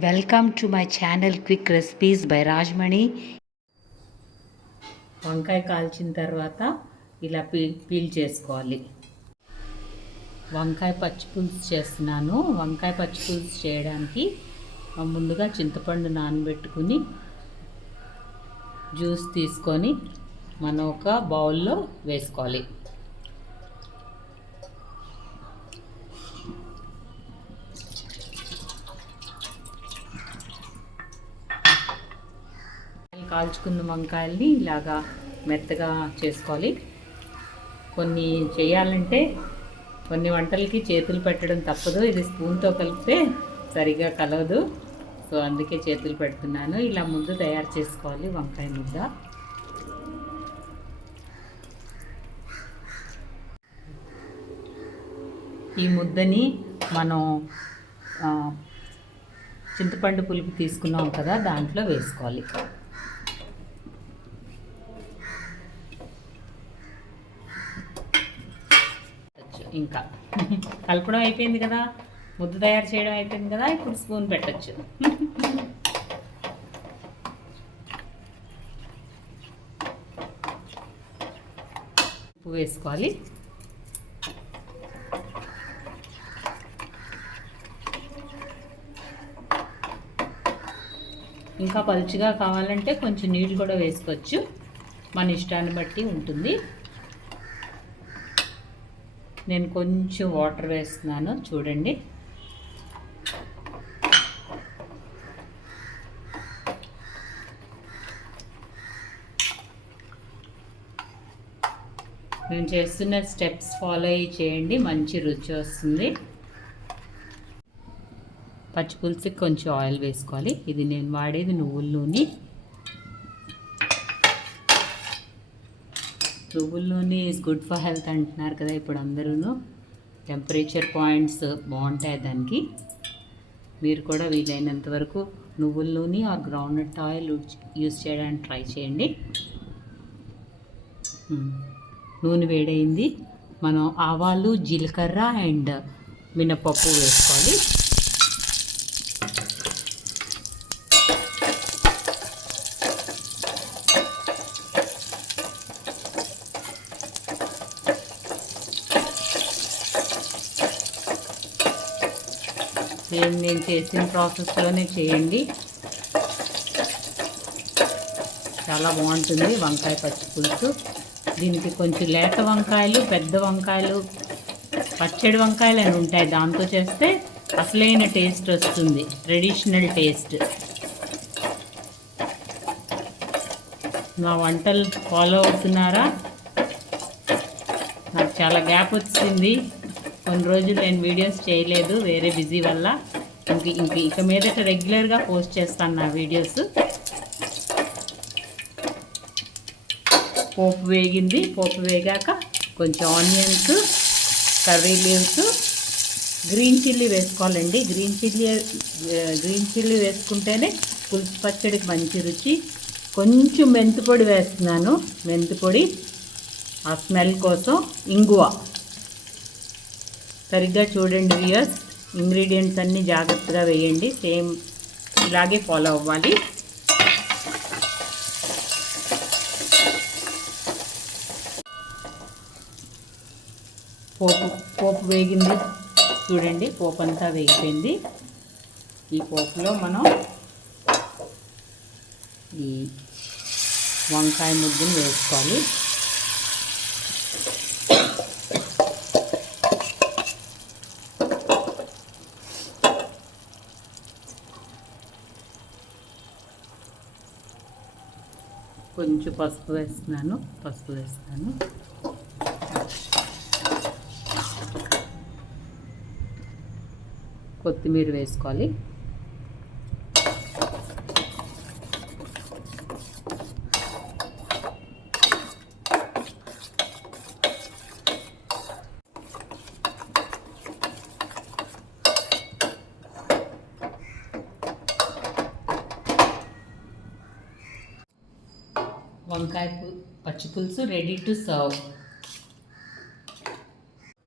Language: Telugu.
Welcome to my channel quick recipes by Rajmani. వంకాయ కాల్చిన తర్వాత ఇలా పీల్ చేసుకోవాలి. వంకాయ పచ్చిపులుసు చేస్తున్నాను. వంకాయ పచ్చిపులుసు చేయడానికి ముందుగా చింతపండు నానబెట్టుకుని జ్యూస్ తీసుకొని మనం ఒక బౌల్లో వేసుకోవాలి. కాల్చుకున్న వంకాయల్ని ఇలాగా మెత్తగా చేసుకోవాలి. కొన్ని చేయాలంటే కొన్ని వంటలకి చేతులు పెట్టడం తప్పదు. ఇది స్పూన్తో కలిపితే సరిగా కలవదు. సో అందుకే చేతులు పెడుతున్నాను. ఇలా ముద్ద తయారు చేసుకోవాలి. వంకాయ ముద్ద ఈ ముద్దని మనం చింతపండు పులుపు తీసుకున్నాం కదా, దాంట్లో వేసుకోవాలి. ఇంకా కలపడం అయిపోయింది కదా, ముద్ద తయారు చేయడం అయిపోయింది కదా, ఇప్పుడు స్పూన్ పెట్టచ్చు. ఉప్పు వేసుకోవాలి. ఇంకా పలుచగా కావాలంటే కొంచెం నీళ్ళు కూడా వేసుకోవచ్చు, మన ఇష్టాన్ని బట్టి ఉంటుంది. నేను కొంచెం వాటర్ వేస్తున్నాను, చూడండి. నేను చేస్తున్న స్టెప్స్ ఫాలో అయ్యి చేయండి, మంచి రుచి వస్తుంది. పచ్చిపులుసుకి కొంచెం ఆయిల్ వేసుకోవాలి. ఇది నేను వాడేది నువ్వుల నూనె. నువ్వుల నూనె ఈజ్ గుడ్ ఫర్ హెల్త్ అంటున్నారు కదా ఇప్పుడు అందరూ. టెంపరేచర్ పాయింట్స్ బాగుంటాయి దానికి. మీరు కూడా వీలైనంత వరకు నువ్వుల నూనె ఆర్ గ్రౌండ్నట్ ఆయిల్ యూజ్ చేయడానికి ట్రై చేయండి. నూనె వేడైంది. మనం ఆవాలు, జీలకర్ర అండ్ మినపప్పు వేసుకోవాలి. నేను చేసిన ప్రాసెస్లోనే చేయండి, చాలా బాగుంటుంది వంకాయ పచ్చిపులుసు. దీనికి కొంచెం లేత వంకాయలు, పెద్ద వంకాయలు, పచ్చడి వంకాయలు అని ఉంటాయి, దాంతో చేస్తే అసలైన టేస్ట్ వస్తుంది, ట్రెడిషనల్ టేస్ట్. నా వంటలు ఫాలో అవుతున్నారా? నాకు చాలా గ్యాప్ వచ్చింది, కొన్ని రోజులు నేను వీడియోస్ చేయలేదు వేరే బిజీ వల్ల. ఇక మీదట రెగ్యులర్గా పోస్ట్ చేస్తాను నా వీడియోస్. పోపు వేగింది. పోపు వేగాక కొంచెం onions, curry leaves, green chilli వేసుకోవాలండి. గ్రీన్ చిల్లీ వేసుకుంటేనే పులుసు పచ్చడికి మంచి రుచి. కొంచెం మెంతిపొడి వేస్తున్నాను, మెంతిపొడి ఆ స్మెల్ కోసం. ఇంగువ సరిగ్గా చూడండి వ్యూయర్స్, ఇంగ్రీడియంట్స్ అన్నీ జాగ్రత్తగా వేయండి. సేమ్ ఇలాగే ఫాలో అవ్వాలి. పోపు వేగింది చూడండి, పోపు అంతా వేగిపోయింది. ఈ పోపులో మనం ఈ వంకాయ ముద్దను వేసుకోవాలి. కొంచెం పసుపు వేస్తున్నాను. కొత్తిమీర వేసుకోవాలి. వంకాయ పచ్చిపులుసు రెడీ టు సర్వ్.